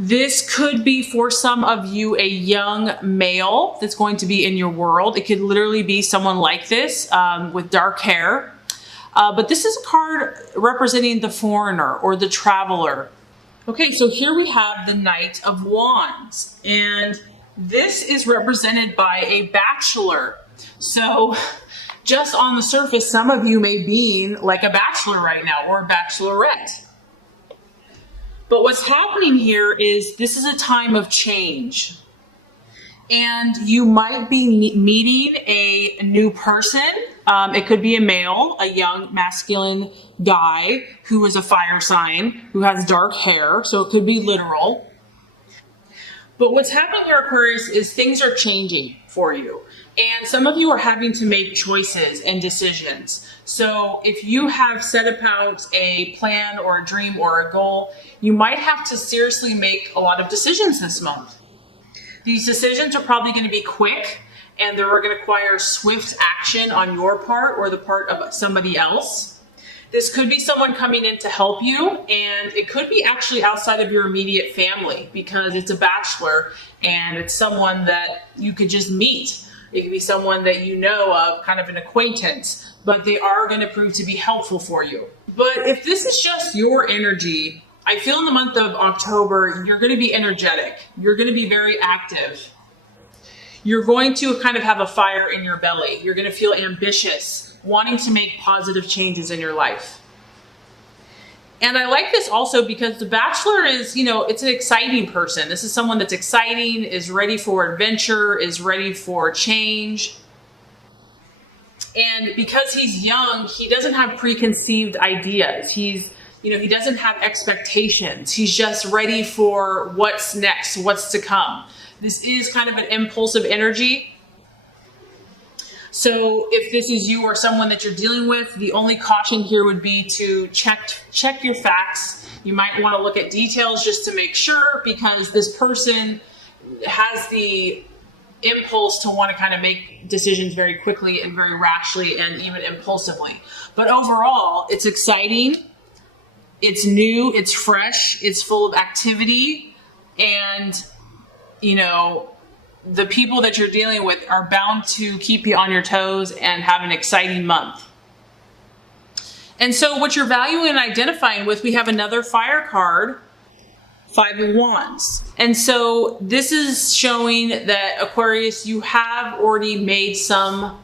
This could be for some of you a young male that's going to be in your world. It could literally be someone like this with dark hair. But this is a card representing the foreigner or the traveler. Okay, so here we have the Knight of Wands, and this is represented by a bachelor. So just on the surface, some of you may be like a bachelor right now or a bachelorette. But what's happening here is this is a time of change. And you might be meeting a new person. It could be a male, a young masculine guy who is a fire sign, who has dark hair. So it could be literal. But what's happening here, Aquarius, is things are changing for you. And some of you are having to make choices and decisions. So if you have set about a plan or a dream or a goal, you might have to seriously make a lot of decisions this month. These decisions are probably going to be quick, and they're going to require swift action on your part or the part of somebody else. This could be someone coming in to help you, and it could be actually outside of your immediate family because it's a bachelor and it's someone that you could just meet. It could be someone that you know of, kind of an acquaintance, but they are going to prove to be helpful for you. But if this is just your energy, I feel in the month of October, you're going to be energetic. You're going to be very active. You're going to kind of have a fire in your belly. You're going to feel ambitious, wanting to make positive changes in your life. And I like this also because the bachelor is, it's an exciting person. This is someone that's exciting, is ready for adventure, is ready for change. And because he's young, he doesn't have preconceived ideas. He doesn't have expectations. He's just ready for what's next, what's to come. This is kind of an impulsive energy. So if this is you or someone that you're dealing with, the only caution here would be to check your facts. You might want to look at details just to make sure, because this person has the impulse to want to kind of make decisions very quickly and very rashly and even impulsively. But overall, it's exciting. It's new, it's fresh, it's full of activity, and, the people that you're dealing with are bound to keep you on your toes and have an exciting month. And so what you're valuing and identifying with, we have another fire card, Five of Wands. And so this is showing that, Aquarius, you have already made some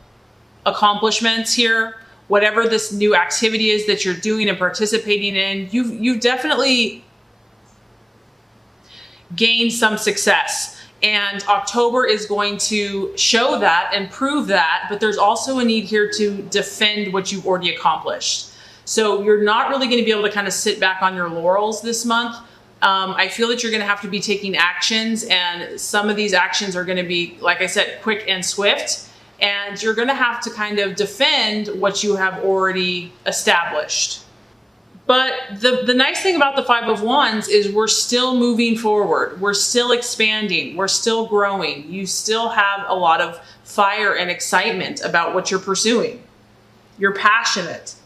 accomplishments here. Whatever this new activity is that you're doing and participating in, you've definitely gained some success. And October is going to show that and prove that, but there's also a need here to defend what you've already accomplished. So you're not really going to be able to kind of sit back on your laurels this month. I feel that you're going to have to be taking actions, and some of these actions are going to be, like I said, quick and swift. And you're going to have to kind of defend what you have already established. But the nice thing about the Five of Wands is we're still moving forward. We're still expanding. We're still growing. You still have a lot of fire and excitement about what you're pursuing. You're passionate.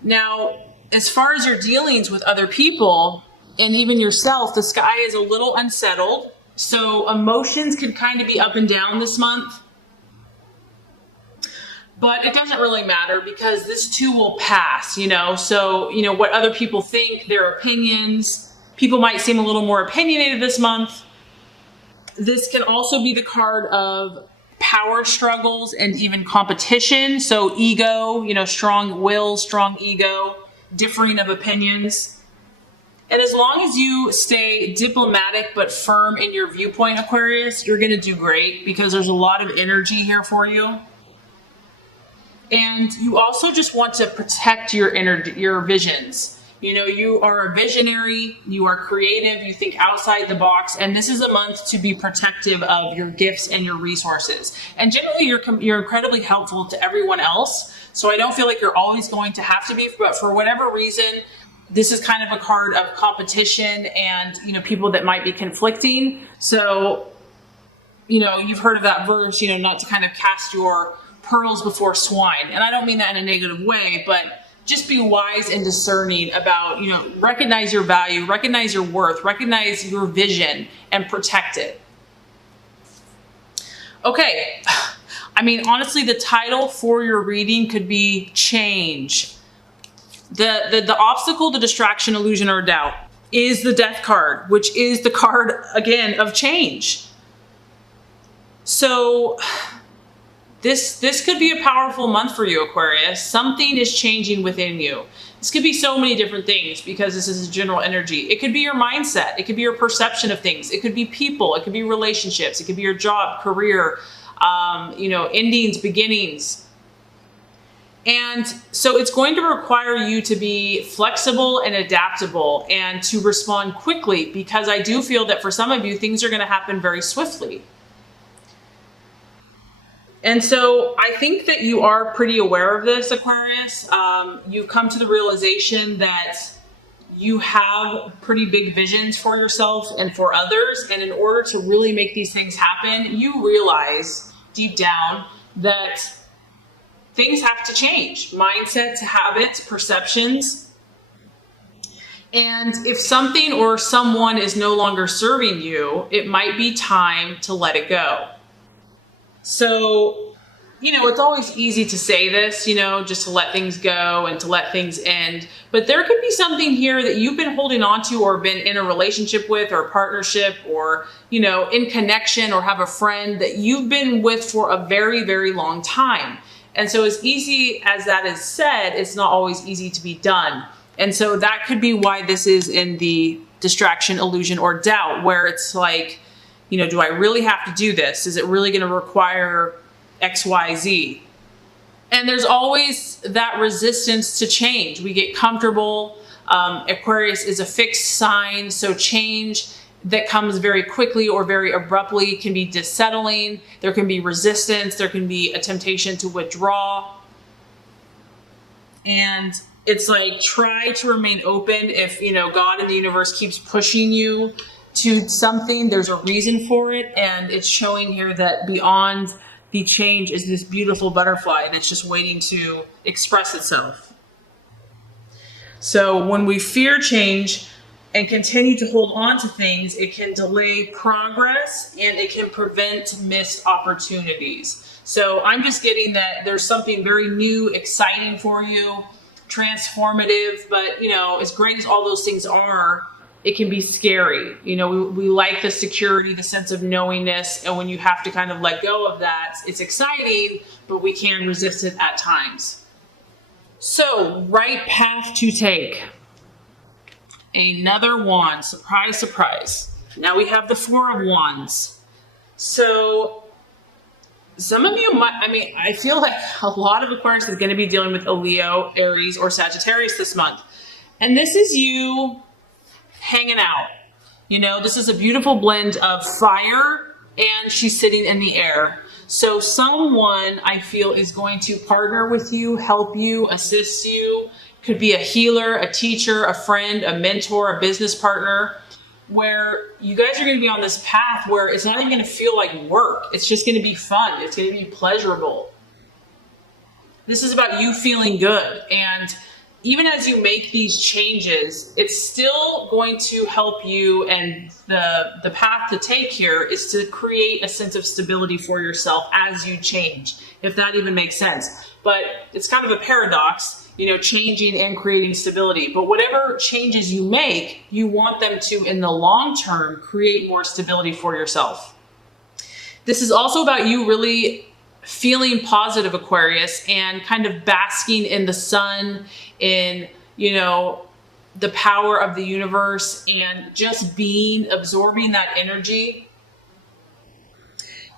Now, as far as your dealings with other people and even yourself, the sky is a little unsettled. So emotions can kind of be up and down this month. But it doesn't really matter because this too will pass, So, what other people think, their opinions. People might seem a little more opinionated this month. This can also be the card of power struggles and even competition. So ego, strong will, strong ego, differing of opinions. And as long as you stay diplomatic but firm in your viewpoint, Aquarius, you're going to do great because there's a lot of energy here for you. And you also just want to protect your visions. You are a visionary, you are creative, you think outside the box, and this is a month to be protective of your gifts and your resources. And generally, you're incredibly helpful to everyone else, so I don't feel like you're always going to have to be, but for whatever reason, this is kind of a card of competition and, people that might be conflicting. So, you've heard of that verse, not to kind of cast your pearls before swine. And I don't mean that in a negative way, but just be wise and discerning about, you know, recognize your value, recognize your worth, recognize your vision, and protect it. Okay. I mean, honestly, the title for your reading could be change. The obstacle, the distraction, illusion, or doubt is the Death card, which is the card, again, of change. So this could be a powerful month for you, Aquarius. Something is changing within you. This could be so many different things because this is a general energy. It could be your mindset. It could be your perception of things. It could be people. It could be relationships. It could be your job, career, you know, endings, beginnings. And so it's going to require you to be flexible and adaptable and to respond quickly, because I do feel that for some of you, things are going to happen very swiftly. And so I think that you are pretty aware of this, Aquarius. You've come to the realization that you have pretty big visions for yourself and for others. And in order to really make these things happen, you realize deep down that things have to change. Mindsets, habits, perceptions. And if something or someone is no longer serving you, it might be time to let it go. So, you know, it's always easy to say this, you know, just to let things go and to let things end. But there could be something here that you've been holding on to or been in a relationship with or partnership or, you know, in connection or have a friend that you've been with for a very, very long time. And so as easy as that is said, it's not always easy to be done. And so that could be why this is in the distraction, illusion, or doubt, where it's like, you know, do I really have to do this? Is it really going to require X, Y, Z? And there's always that resistance to change. We get comfortable. Aquarius is a fixed sign, so change that comes very quickly or very abruptly can be dissettling. There can be resistance. There can be a temptation to withdraw. And it's like, try to remain open. If, you know, God and the universe keeps pushing you to something, there's a reason for it. And it's showing here that beyond the change is this beautiful butterfly that's just waiting to express itself. So when we fear change and continue to hold on to things, it can delay progress and it can prevent missed opportunities. So I'm just getting that there's something very new, exciting for you, transformative, but, you know, as great as all those things are, it can be scary. You know, we like the security, the sense of knowingness. And when you have to kind of let go of that, it's exciting, but we can resist it at times. So, right path to take. Another wand. Surprise, surprise. Now we have the Four of Wands. So, some of you might, I mean, I feel like a lot of Aquarius is going to be dealing with a Leo, Aries, or Sagittarius this month. And this is you hanging out. You know, this is a beautiful blend of fire and she's sitting in the air. So someone, I feel, is going to partner with you, help you, assist you. Could be a healer, a teacher, a friend, a mentor, a business partner, where you guys are going to be on this path where it's not even going to feel like work. It's just going to be fun. It's going to be pleasurable. This is about you feeling good. And even as you make these changes, it's still going to help you. And the path to take here is to create a sense of stability for yourself as you change, if that even makes sense. But it's kind of a paradox, you know, changing and creating stability. But whatever changes you make, you want them to, in the long term, create more stability for yourself. This is also about you really feeling positive, Aquarius, and kind of basking in the sun, in, you know, the power of the universe, and just being, absorbing that energy,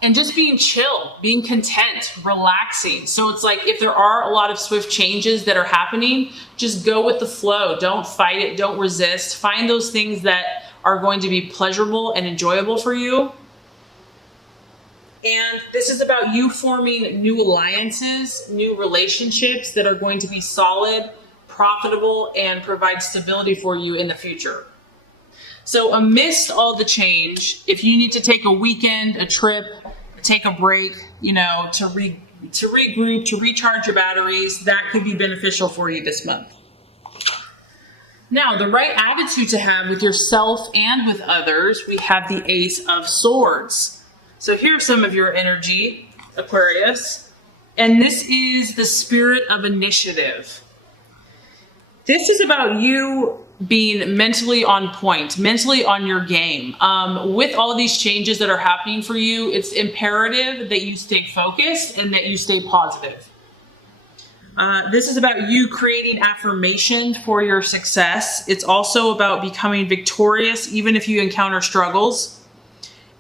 and just being chill, being content, relaxing. So it's like, if there are a lot of swift changes that are happening, just go with the flow. Don't fight it. Don't resist. Find those things that are going to be pleasurable and enjoyable for you. And this is about you forming new alliances, new relationships that are going to be solid, profitable, and provide stability for you in the future. So amidst all the change, if you need to take a weekend, a trip, take a break, you know, to to regroup, to recharge your batteries. That could be beneficial for you this month. Now, the right attitude to have with yourself and with others, we have the Ace of Swords. So here's some of your energy, Aquarius. And this is the spirit of initiative. This is about you being mentally on point, mentally on your game. With all of these changes that are happening for you, it's imperative that you stay focused and that you stay positive. This is about you creating affirmation for your success. It's also about becoming victorious, even if you encounter struggles.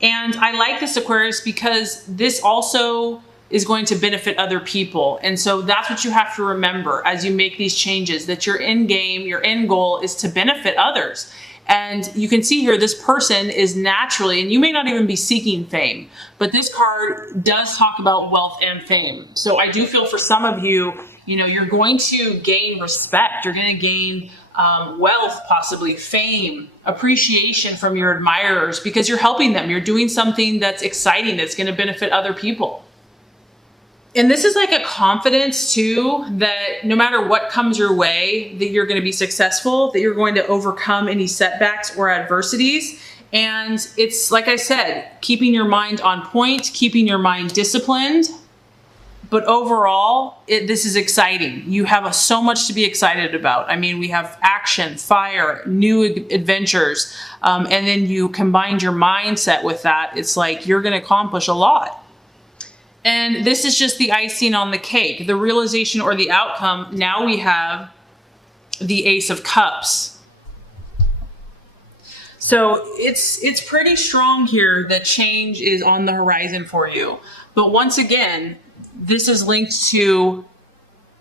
And I like this, Aquarius, because this also is going to benefit other people. And so that's what you have to remember as you make these changes, that your end game, your end goal is to benefit others. And you can see here, this person is naturally, and you may not even be seeking fame, but this card does talk about wealth and fame. So I do feel for some of you, you're going to gain respect. You're going to gain wealth, possibly fame, appreciation from your admirers because you're helping them. You're doing something that's exciting, that's going to benefit other people. And this is like a confidence too, that no matter what comes your way, that you're going to be successful, that you're going to overcome any setbacks or adversities. And it's, like I said, keeping your mind on point, keeping your mind disciplined. But overall, this is exciting. You have so much to be excited about. I mean, we have action, fire, new adventures. And then you combine your mindset with that. It's like you're going to accomplish a lot. And this is just the icing on the cake, the realization or the outcome. Now we have the Ace of Cups. So it's pretty strong here that change is on the horizon for you. But once again, this is linked to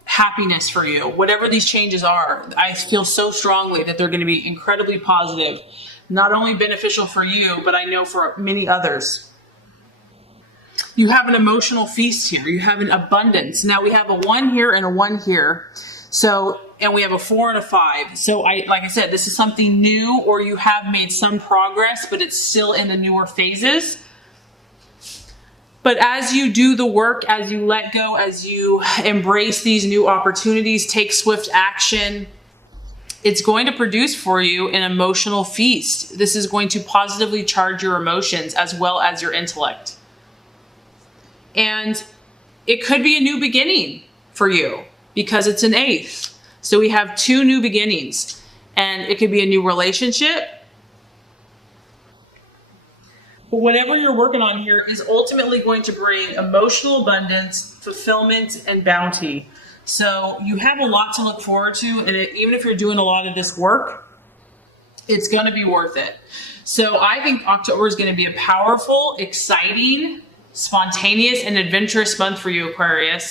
happiness for you. Whatever these changes are, I feel so strongly that they're going to be incredibly positive, not only beneficial for you, but I know for many others. You have an emotional feast here. You have an abundance. Now we have a 1 here and a 1 here. So, and we have a 4 and a 5. So like I said, this is something new, or you have made some progress, but it's still in the newer phases. But as you do the work, as you let go, as you embrace these new opportunities, take swift action, it's going to produce for you an emotional feast. This is going to positively charge your emotions as well as your intellect. And it could be a new beginning for you because it's an ace. So we have 2 new beginnings, and it could be a new relationship. But whatever you're working on here is ultimately going to bring emotional abundance, fulfillment, and bounty. So you have a lot to look forward to. And even if you're doing a lot of this work, it's going to be worth it. So I think October is going to be a powerful, exciting, spontaneous, and adventurous month for you, Aquarius.